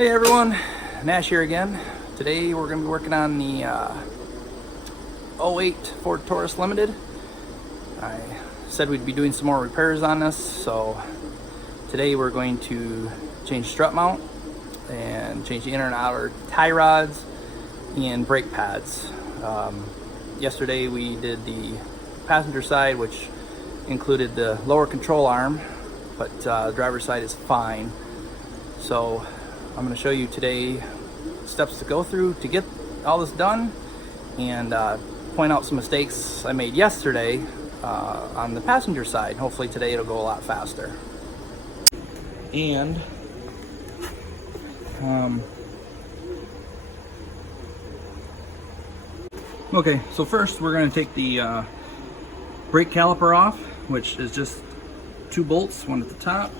Hey everyone, Nash here again. Today we're going to be working on the '08 Ford Taurus Limited. I said we'd be doing some more repairs on this, so today we're going to change strut mount and change the inner and outer tie rods and brake pads. Yesterday we did the passenger side, which included the lower control arm, but the driver's side is fine. So I'm going to show you today steps to go through to get all this done and point out some mistakes I made yesterday on the passenger side. Hopefully today it'll go a lot faster. And okay, so first we're going to take the brake caliper off, which is just 2 bolts, one at the top,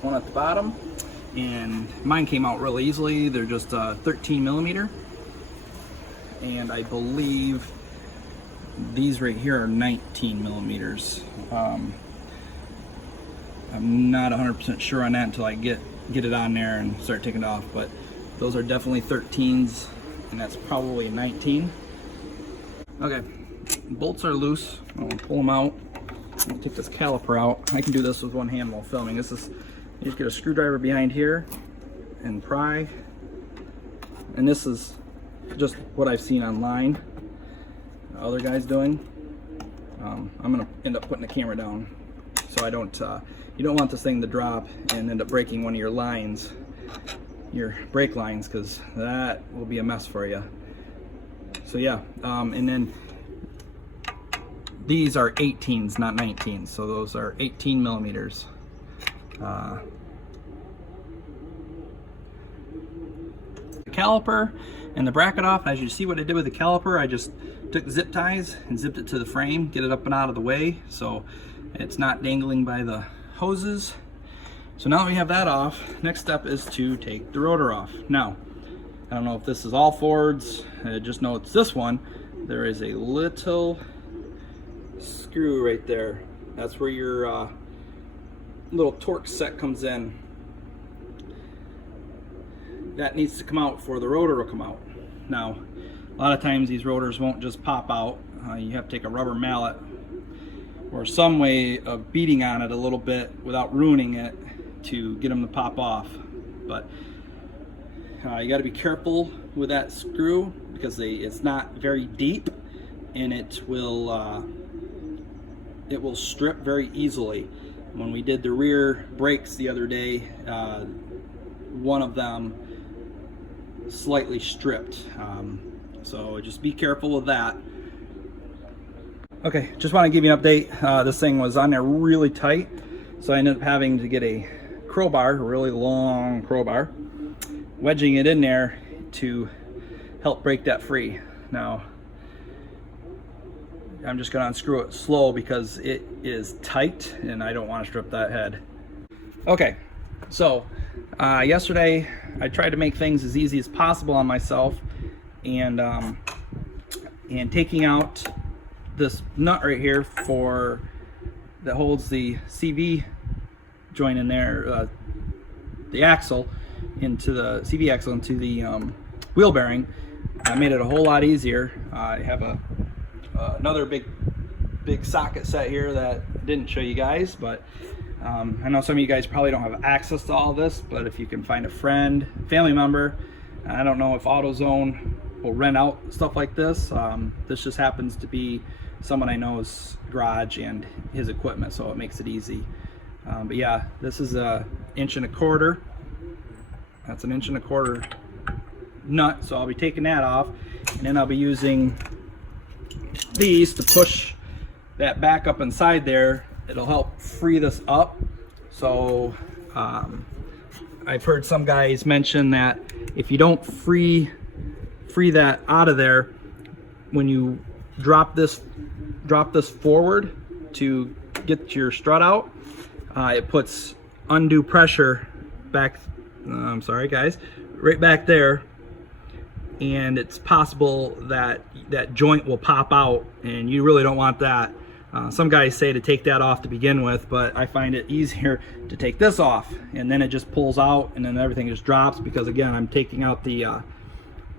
one at the bottom. And mine came out really easily. They're just 13 millimeter, and I believe these right here are 19 millimeters. I'm not 100% sure on that until I get it on there and start taking it off, but those are definitely 13s, and that's probably a 19. Okay, bolts are loose. I'm gonna pull them out. I'm gonna take this caliper out. I can do this with one hand while filming. You just get a screwdriver behind here and pry. And this is just what I've seen online, other guys doing. I'm gonna end up putting the camera down so I don't, you don't want this thing to drop and end up breaking one of your lines, your brake lines, because that will be a mess for you. So yeah, and then these are 18s, not 19s, so those are 18 millimeters. The caliper and the bracket off. As you see what I did with the caliper, I just took the zip ties and zipped it to the frame, get it up and out of the way so it's not dangling by the hoses. So now that we have that off, next step is to take the rotor off. Now, I don't know if this is all Fords, I just know it's this one. There is a little screw right there. That's where your little torque set comes in. That needs to come out for the rotor to come out. Now, a lot of times these rotors won't just pop out. You have to take a rubber mallet or some way of beating on it a little bit without ruining it to get them to pop off. But you got to be careful with that screw because it's not very deep, and it will strip very easily. When we did the rear brakes the other day, one of them slightly stripped. So just be careful with that. Okay, just want to give you an update. This thing was on there really tight, so I ended up having to get a crowbar, a really long crowbar, wedging it in there to help break that free. Now, I'm just going to unscrew it slow because it is tight and I don't want to strip that head. Okay, so yesterday I tried to make things as easy as possible on myself, and taking out this nut right here that holds the CV joint in there, the axle into the CV axle into the wheel bearing, made it a whole lot easier. I have another big socket set here that I didn't show you guys, but I know some of you guys probably don't have access to all this, but if you can find a friend, family member, I don't know if AutoZone will rent out stuff like this. This just happens to be someone I know's garage and his equipment, so it makes it easy. But yeah, this is 1.25 inches. That's 1.25 inches nut, so I'll be taking that off, and then I'll be using these to push that back up inside there. It'll help free this up. So I've heard some guys mention that if you don't free that out of there, when you drop this forward to get your strut out, it puts undue pressure back, I'm sorry guys, right back there, and it's possible that that joint will pop out, and you really don't want that. Some guys say to take that off to begin with, but I find it easier to take this off, and then it just pulls out and then everything just drops, because again, I'm taking out the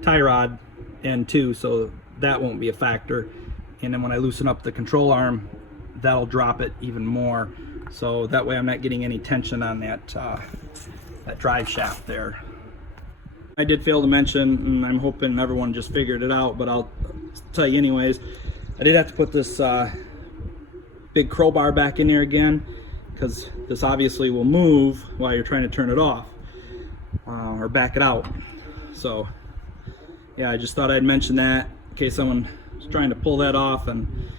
tie rod end too, so that won't be a factor. And then when I loosen up the control arm, that'll drop it even more, so that way I'm not getting any tension on that that drive shaft there. I did fail to mention, and I'm hoping everyone just figured it out, but I'll tell you anyways, I did have to put this big crowbar back in there again, because this obviously will move while you're trying to turn it off or back it out. So yeah, I just thought I'd mention that in case someone was trying to pull that off, and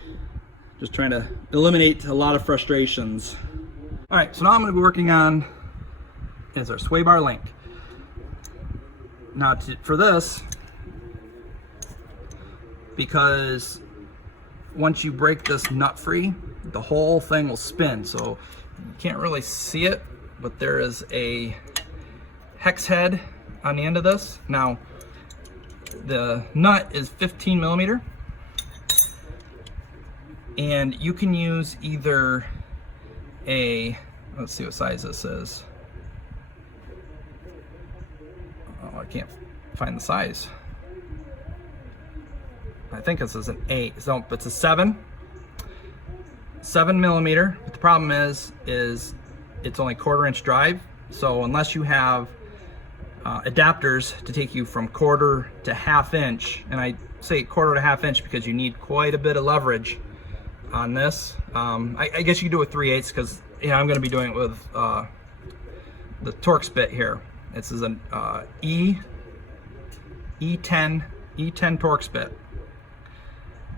just trying to eliminate a lot of frustrations. All right, so now I'm going to be working on is our sway bar link. Now for this, because once you break this nut free, the whole thing will spin. So you can't really see it, but there is a hex head on the end of this. Now the nut is 15 millimeter, and you can use either a, let's see what size this is. Oh, I can't find the size. I think this is an 8, so it's a 7 millimeter. But the problem is it's only 1/4 inch drive. So unless you have adapters to take you from 1/4 to 1/2 inch, and I say 1/4 to 1/2 inch because you need quite a bit of leverage on this. I guess you could do it with 3/8, because I'm going to be doing it with the Torx bit here. This is an E10 Torx bit,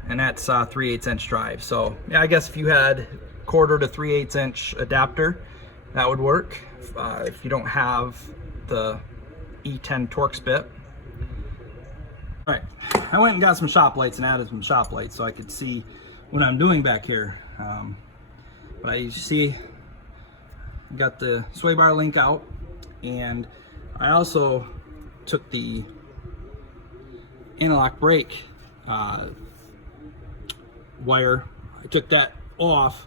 and that's 3/8 inch drive. So yeah, I guess if you had 1/4 to 3/8 inch adapter, that would work. If you don't have the E10 Torx bit. All right, I went and got some shop lights and added some shop lights so I could see what I'm doing back here. But you see, I got the sway bar link out, and I also took the anti-lock brake wire. I took that off,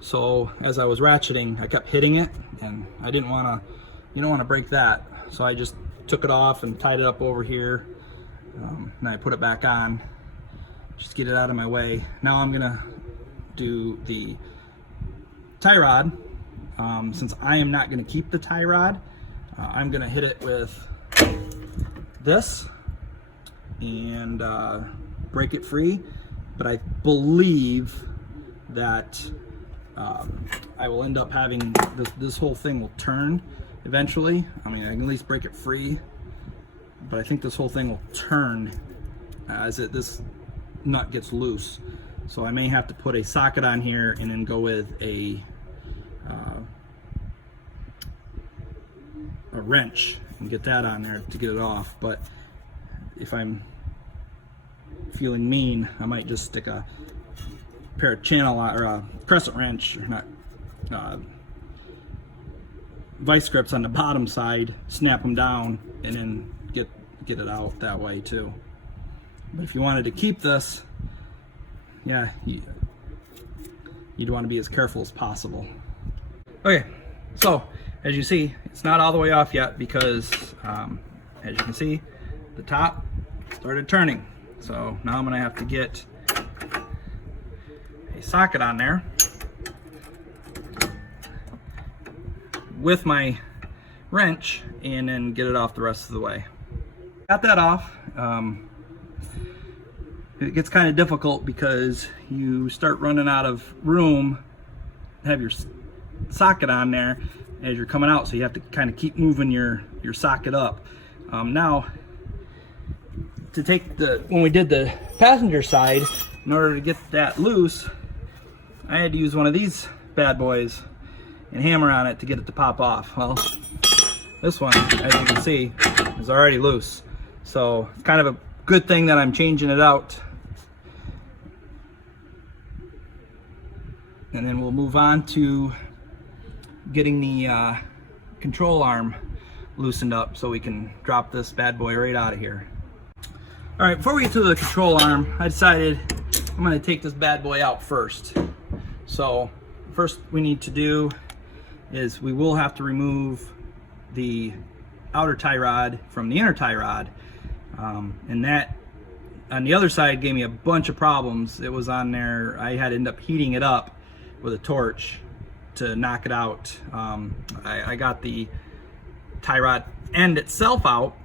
so as I was ratcheting, I kept hitting it, and I didn't want to, you don't want to break that. So I just took it off and tied it up over here, and I put it back on, just get it out of my way. Now I'm gonna do the tie rod. Since I am not gonna keep the tie rod, I'm gonna hit it with this and break it free. But I believe that I will end up having this whole thing will turn eventually. I mean, I can at least break it free, but I think this whole thing will turn as this nut gets loose. So I may have to put a socket on here and then go with a wrench and get that on there to get it off. But if I'm feeling mean, I might just stick a pair of channel or a crescent wrench, or not, vice grips on the bottom side, snap them down, and then get it out that way too. But if you wanted to keep this, yeah, you'd want to be as careful as possible. Okay, so as you see, it's not all the way off yet, because as you can see, the top started turning. So now I'm going to have to get a socket on there with my wrench, and then get it off the rest of the way. Got that off. It gets kind of difficult because you start running out of room, have your socket on there as you're coming out, so you have to kind of keep moving your socket up. Now, to take when we did the passenger side, in order to get that loose, I had to use one of these bad boys and hammer on it to get it to pop off. Well, this one, as you can see, is already loose. So it's kind of a good thing that I'm changing it out. And then we'll move on to getting the control arm loosened up so we can drop this bad boy right out of here. All right, before we get to the control arm, I decided I'm going to take this bad boy out first. So first we need to do is we will have to remove the outer tie rod from the inner tie rod, and that on the other side gave me a bunch of problems. It was on there, I had to end up heating it up with a torch to knock it out. I got the tie rod end itself out,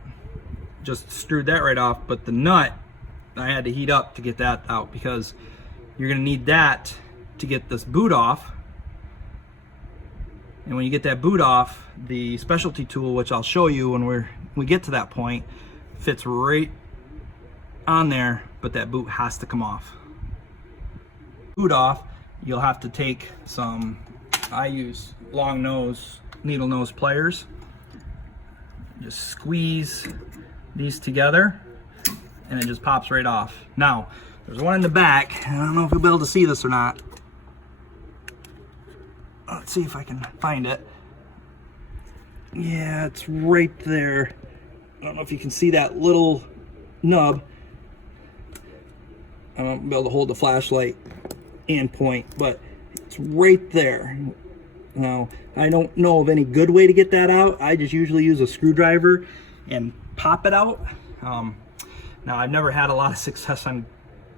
just screwed that right off, but the nut I had to heat up to get that out, because you're going to need that to get this boot off. And when you get that boot off, the specialty tool, which I'll show you when we get to that point, fits right on there, but that boot has to come off. Boot off, you'll have to take some, I use long nose, needle nose pliers. Just squeeze these together and it just pops right off. Now, there's one in the back. I don't know if you'll be able to see this or not. Let's see if I can find it. Yeah, it's right there. I don't know if you can see that little nub. I won't be able to hold the flashlight and point, but it's right there. Now, I don't know of any good way to get that out. I just usually use a screwdriver and pop it out. Now, I've never had a lot of success on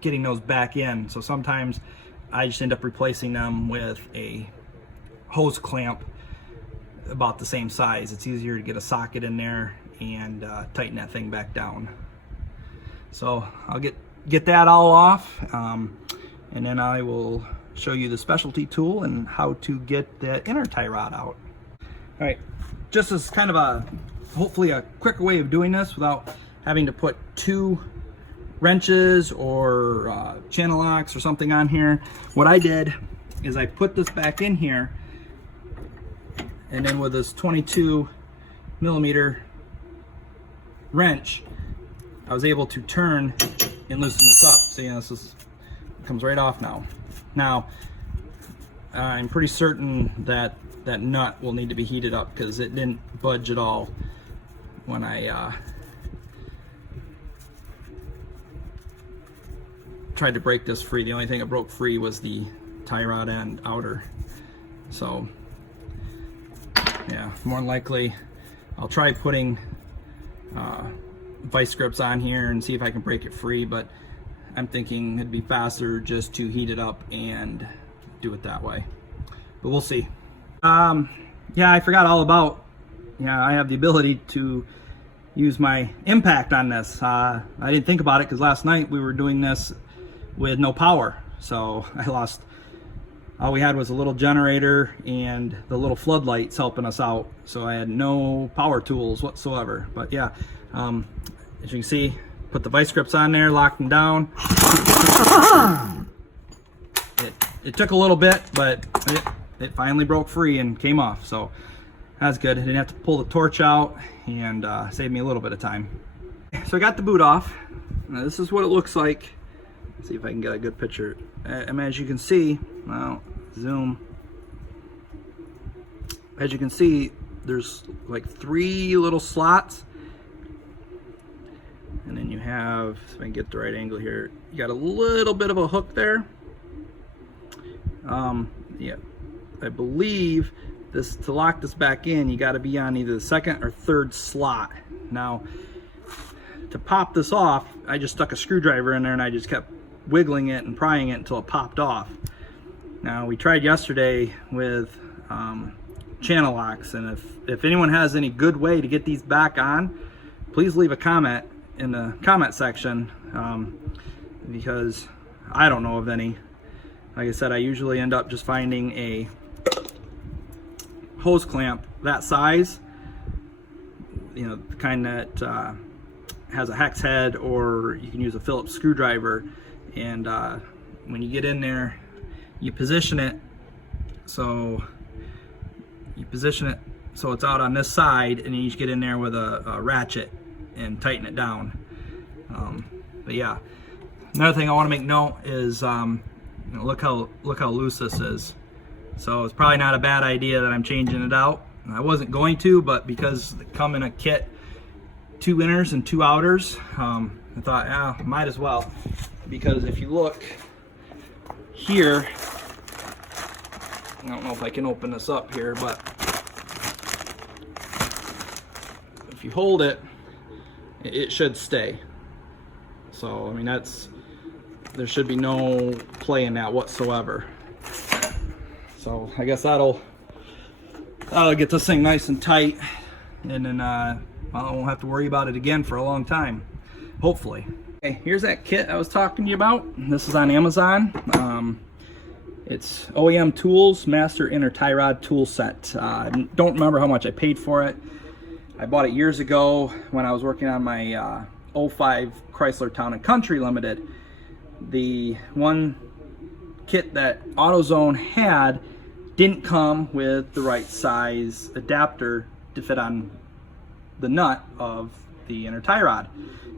getting those back in, so sometimes I just end up replacing them with a hose clamp about the same size. It's easier to get a socket in there and tighten that thing back down. So I'll get that all off, and then I will show you the specialty tool and how to get that inner tie rod out. All right, just as kind of a, hopefully a quicker way of doing this without having to put two wrenches or channel locks or something on here, what I did is I put this back in here, and then with this 22mm wrench, I was able to turn and loosen this up. See, this comes right off now. Now, I'm pretty certain that that nut will need to be heated up, because it didn't budge at all when I tried to break this free. The only thing that broke free was the tie rod end outer. So yeah, more than likely I'll try putting vice grips on here and see if I can break it free, but I'm thinking it'd be faster just to heat it up and do it that way, but we'll see. Yeah, I forgot all about, I have the ability to use my impact on this. I didn't think about it because last night we were doing this with no power, so I lost, all we had was a little generator and the little floodlights helping us out, so I had no power tools whatsoever. But yeah, as you can see, put the vice grips on there, locked them down. It took a little bit, but it finally broke free and came off, so that's good. I didn't have to pull the torch out, and saved me a little bit of time. So I got the boot off. Now, this is what it looks like. Let's see if I can get a good picture. I mean, as you can see, now zoom. As you can see, there's like 3 little slots, and then you have, if I can get the right angle here, you got a little bit of a hook there. Yeah, I believe this, to lock this back in, you got to be on either the 2nd or 3rd slot. Now, to pop this off, I just stuck a screwdriver in there and I just kept wiggling it and prying it until it popped off. Now, we tried yesterday with channel locks, and if anyone has any good way to get these back on, please leave a comment in the comment section, because I don't know of any. Like I said, I usually end up just finding a hose clamp that size, the kind that has a hex head, or you can use a Phillips screwdriver, and when you get in there, you position it so it's out on this side, and then you just get in there with a ratchet and tighten it down. But yeah, another thing I want to make note is look how loose this is. So it's probably not a bad idea that I'm changing it out. I wasn't going to, but because they come in a kit, 2 inners and 2 outers, I thought, might as well. Because if you look here, I don't know if I can open this up here, but if you hold it, it should stay. So I mean, there should be no play in that whatsoever. So I guess that'll get this thing nice and tight, and then well, I won't have to worry about it again for a long time, hopefully. Okay, here's that kit I was talking to you about. This is on Amazon. It's OEM Tools Master Inner Tie Rod Tool Set. I don't remember how much I paid for it. I bought it years ago when I was working on my 05 Chrysler Town & Country Limited. The one kit that AutoZone had didn't come with the right size adapter to fit on the nut of the inner tie rod,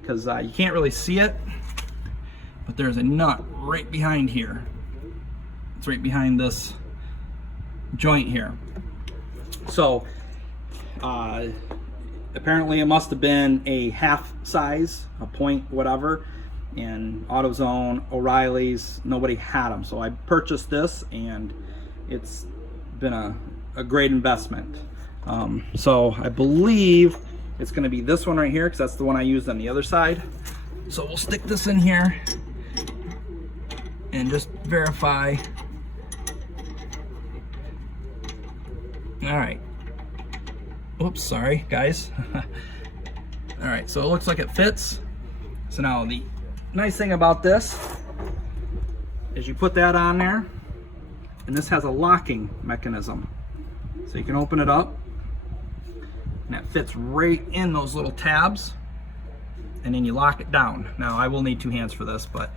because you can't really see it, but there's a nut right behind here. It's right behind this joint here. So apparently it must have been a half size, a point whatever, and AutoZone, O'Reilly's, nobody had them. So I purchased this, and it's been a great investment. So I believe it's going to be this one right here, because that's the one I used on the other side. So we'll stick this in here and just verify. All right. Oops, sorry guys. All right, so it looks like it fits. So now the nice thing about this is you put that on there, and this has a locking mechanism. So you can open it up, and that fits right in those little tabs, and then you lock it down. Now I will need two hands for this, but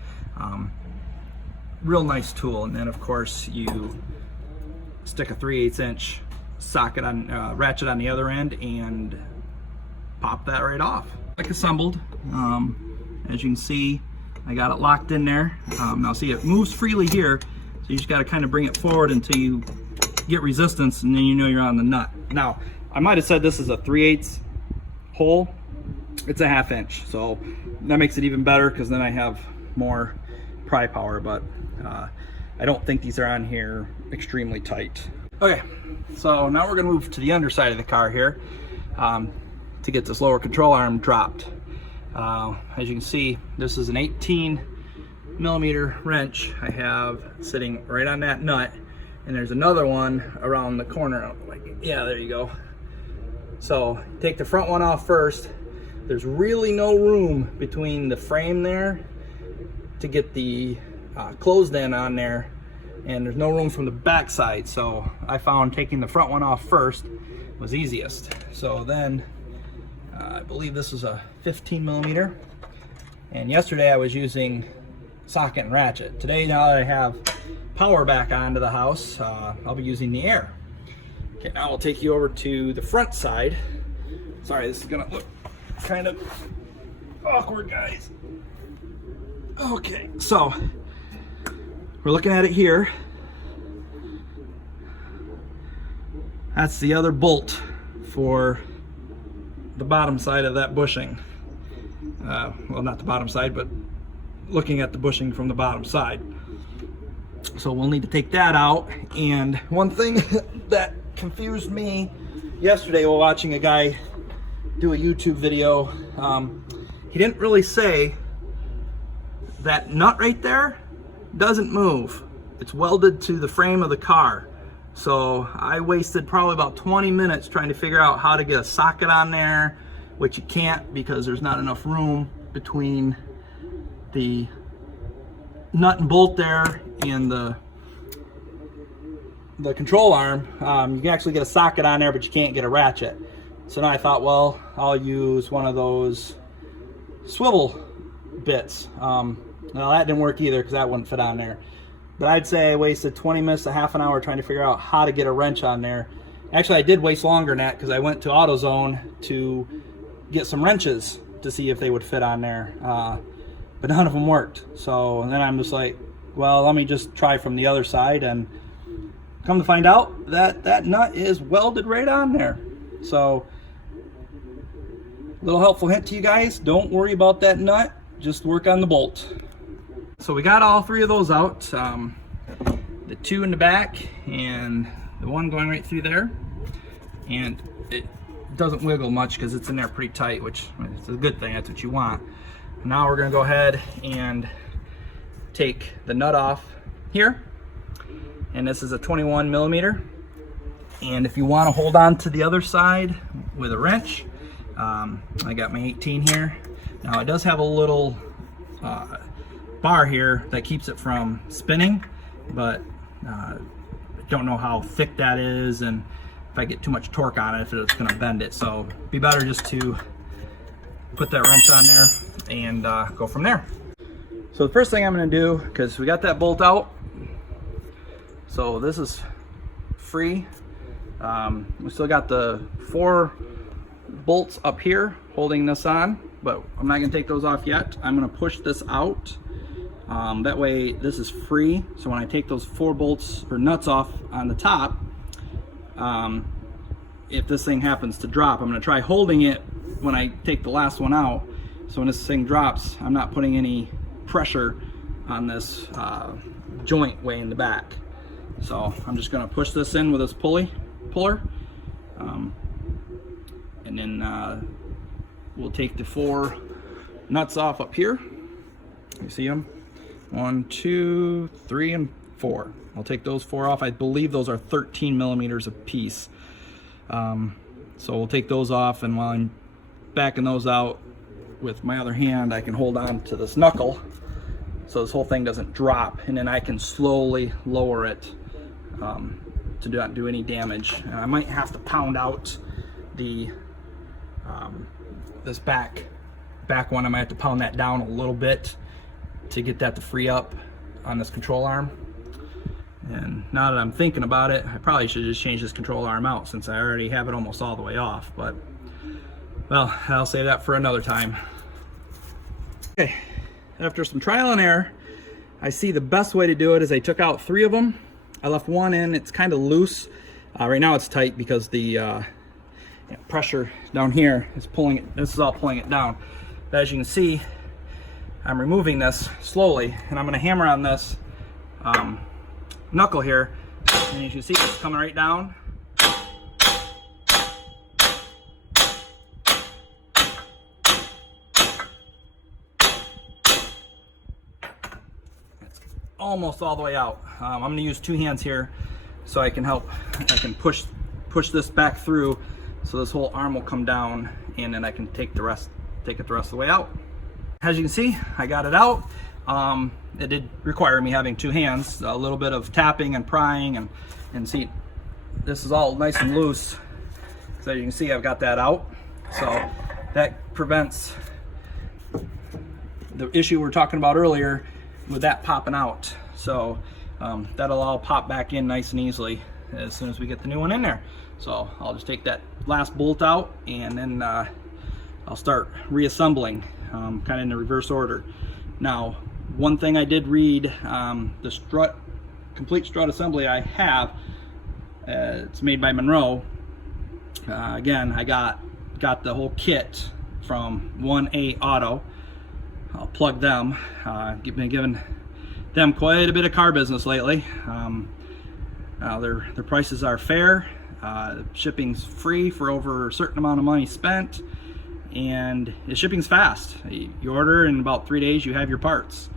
real nice tool. And then of course you stick a 3/8 inch socket on, ratchet on the other end, and pop that right off. Like assembled. As you can see, I got it locked in there. Now see, it moves freely here, so you just got to kind of bring it forward until you get resistance, and then you know you're on the nut. Now I might have said this is a 3/8 hole. It's a 1/2 inch, so that makes it even better, because then I have more pry power. But I don't think these are on here extremely tight. Okay, so now we're going to move to the underside of the car here to get this lower control arm dropped. As you can see, this is an 18mm wrench I have sitting right on that nut, and there's another one around the corner. Like, yeah, there you go. So take the front one off first. There's really no room between the frame there to get the closed end on there, and there's no room from the back side. So I found taking the front one off first was easiest. So then I believe this is a 15mm, and yesterday I was using socket and ratchet. Today, now that I have power back onto the house, I'll be using the air. Okay, now I'll take you over to the front side. Sorry, this is gonna look kind of awkward, guys. Okay, so we're looking at it here. That's the other bolt for the bottom side of that bushing. Well, not the bottom side, but looking at the bushing from the bottom side. So we'll need to take that out. And one thing that confused me yesterday while watching a guy do a YouTube video, he didn't really say that nut right there doesn't move. It's welded to the frame of the car. So I wasted probably about 20 minutes trying to figure out how to get a socket on there, which you can't because there's not enough room between the nut and bolt there and the control arm. You can actually get a socket on there, but you can't get a ratchet. So now I thought, well, I'll use one of those swivel bits. Now that didn't work either because that wouldn't fit on there. But I'd say I wasted 20 minutes to half an hour trying to figure out how to get a wrench on there. Actually, I did waste longer than that because I went to AutoZone to get some wrenches to see if they would fit on there. But none of them worked. So then I'm just like, well, let me just try from the other side, and come to find out that that nut is welded right on there. So little helpful hint to you guys, don't worry about that nut, just work on the bolt. So we got all three of those out. the two in the back and the one going right through there, and it doesn't wiggle much because it's in there pretty tight, which is a good thing. That's what you want. Now we're going to go ahead and take the nut off here, and this is a 21 millimeter. And if you want to hold on to the other side with a wrench, I got my 18 here. Now it does have a little bar here that keeps it from spinning, but I don't know how thick that is, and if I get too much torque on it, if it's going to bend it. So it'd be better just to put that wrench on there and go from there. So the first thing I'm going to do, because we got that bolt out, so this is free. We still got the 4 bolts up here holding this on, but I'm not going to take those off yet. I'm going to push this out. That way this is free, so when I take those 4 bolts or nuts off on the top, if this thing happens to drop, I'm going to try holding it when I take the last one out, so when this thing drops, I'm not putting any pressure on this joint way in the back. So I'm just going to push this in with this puller, and then we'll take the 4 nuts off up here. You see them? 1, 2, 3, and 4. I'll take those 4 off. I believe those are 13 millimeters a piece. So we'll take those off, and while I'm backing those out with my other hand, I can hold on to this knuckle so this whole thing doesn't drop, and then I can slowly lower it to not do any damage. I might have to pound out the this back one. I might have to pound that down a little bit to get that to free up on this control arm. And now that I'm thinking about it, I probably should just change this control arm out, since I already have it almost all the way off. But well, I'll save that for another time. Okay, after some trial and error, I see the best way to do it is I took out 3 of them. I left one in. It's kind of loose. Right now it's tight because the pressure down here is pulling it. This is all pulling it down. But as you can see, I'm removing this slowly, and I'm going to hammer on this knuckle here, and as you see, it's coming right down. It's almost all the way out. I'm going to use 2 hands here so I can push this back through, so this whole arm will come down, and then I can take it the rest of the way out. As you can see, I got it out. It did require me having 2 hands, a little bit of tapping and prying, and see, this is all nice and loose. So you can see I've got that out. So that prevents the issue we were talking about earlier with that popping out. So that'll all pop back in nice and easily as soon as we get the new one in there. So I'll just take that last bolt out, and then I'll start reassembling, kind of in the reverse order. Now, one thing I did read, the strut, complete strut assembly I have, it's made by Monroe. Again, I got the whole kit from 1A Auto. I'll plug them. Been giving them quite a bit of car business lately. Their prices are fair. Shipping's free for over a certain amount of money spent, and the shipping's fast. You order, in about 3 days you have your parts.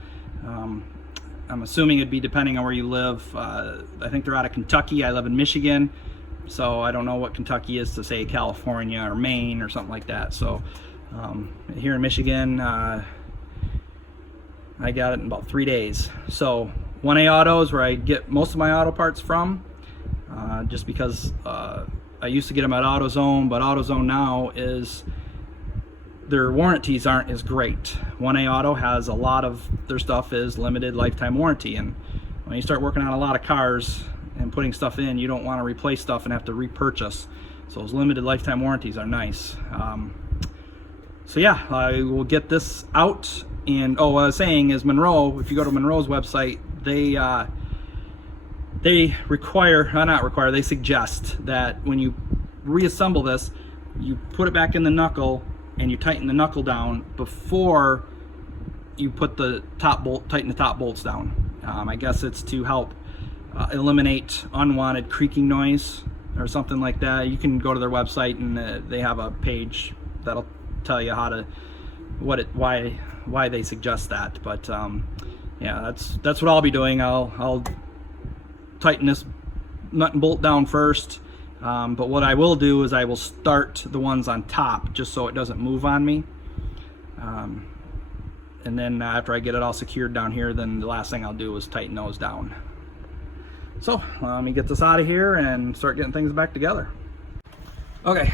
I'm assuming it'd be depending on where you live. I think they're out of Kentucky. I live in Michigan, so I don't know what Kentucky is to, say, California or Maine or something like that. So here in Michigan, I got it in about 3 days. So 1A Auto is where I get most of my auto parts from, just because I used to get them at AutoZone, but AutoZone now their warranties aren't as great. 1A Auto has a lot of their stuff is limited lifetime warranty, and when you start working on a lot of cars and putting stuff in, you don't want to replace stuff and have to repurchase. So those limited lifetime warranties are nice. So yeah, I will get this out. And what I was saying is, Monroe, if you go to Monroe's website, they suggest that when you reassemble this, you put it back in the knuckle and you tighten the knuckle down before you put the top bolt, tighten the top bolts down. I guess it's to help eliminate unwanted creaking noise or something like that, you can go to their website and they have a page that'll tell you how to why they suggest that. But yeah, that's what I'll be doing. I'll tighten this nut and bolt down first, but what I will do is I will start the ones on top just so it doesn't move on me, and then after I get it all secured down here, then the last thing I'll do is tighten those down. So let me get this out of here and start getting things back together. Okay,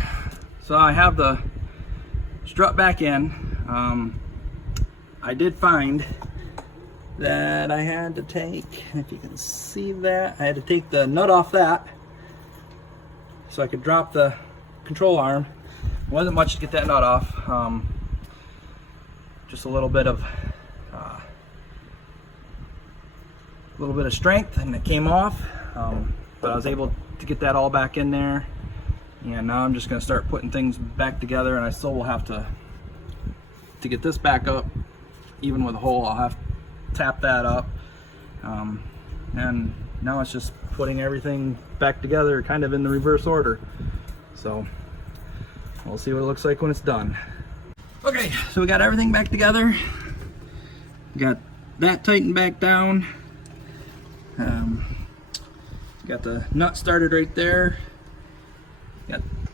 so I have the strut back in. I did find that I had to take, if you can see that, I had to take the nut off that so I could drop the control arm. It wasn't much to get that nut off. Just a little bit of strength and it came off, but I was able to get that all back in there, and now I'm just going to start putting things back together, and I still will have to get this back up. Even with a hole, I'll have to tap that up, and now it's just putting everything back together kind of in the reverse order. So we'll see what it looks like when it's done. Okay, so we got everything back together, got that tightened back down. Got the nut started right there.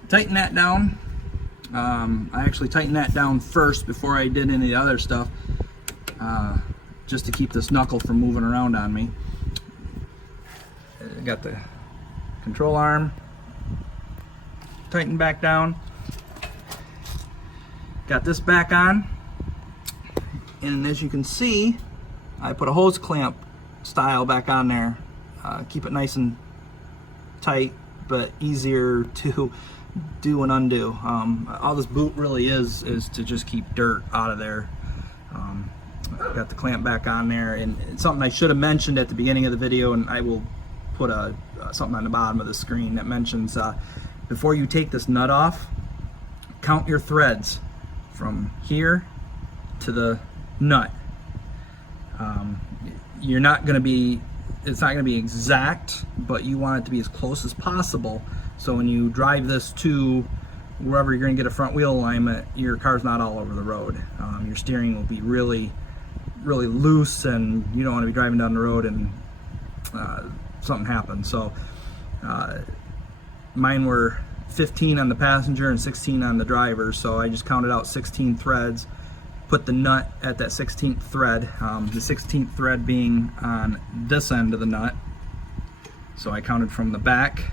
Tighten that down. I actually tightened that down first before I did any of the other stuff, just to keep this knuckle from moving around on me. Got the control arm tightened back down. Got this back on, and as you can see, I put a hose clamp style back on there. Keep it nice and tight, but easier to do and undo. All this boot really is to just keep dirt out of there. Got the clamp back on there, and it's something I should have mentioned at the beginning of the video, and I will put something on the bottom of the screen that mentions before you take this nut off, count your threads from here to the nut. You're not going to be, it's not going to be exact, but you want it to be as close as possible, so when you drive this to wherever you're going to get a front wheel alignment, your car's not all over the road. Your steering will be really loose, and you don't want to be driving down the road and something happens. So mine were 15 on the passenger and 16 on the driver, so I just counted out 16 threads, put the nut at that 16th thread, the 16th thread being on this end of the nut. So I counted from the back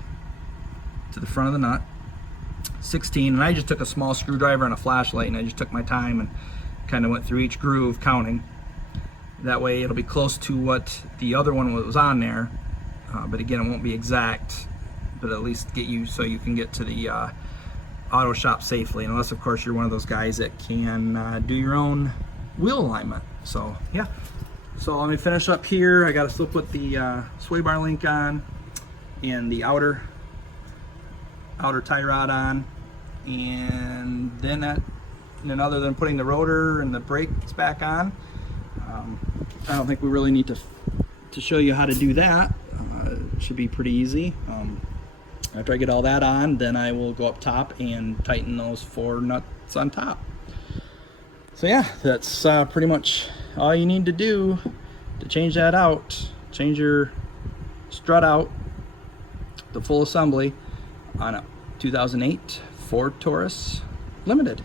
to the front of the nut, 16, and I just took a small screwdriver and a flashlight, and I just took my time and kind of went through each groove counting. That way it'll be close to what the other one was on there, but again, it won't be exact, but at least get you so you can get to the auto shop safely, unless of course you're one of those guys that can do your own wheel alignment. So yeah, so let me finish up here. I got to still put the sway bar link on and the outer tie rod on, and then other than putting the rotor and the brakes back on, I don't think we really need to show you how to do that. It should be pretty easy. After I get all that on, then I will go up top and tighten those 4 nuts on top. So yeah, that's pretty much all you need to do to change that out. Change your strut out, the full assembly, on a 2008 Ford Taurus Limited.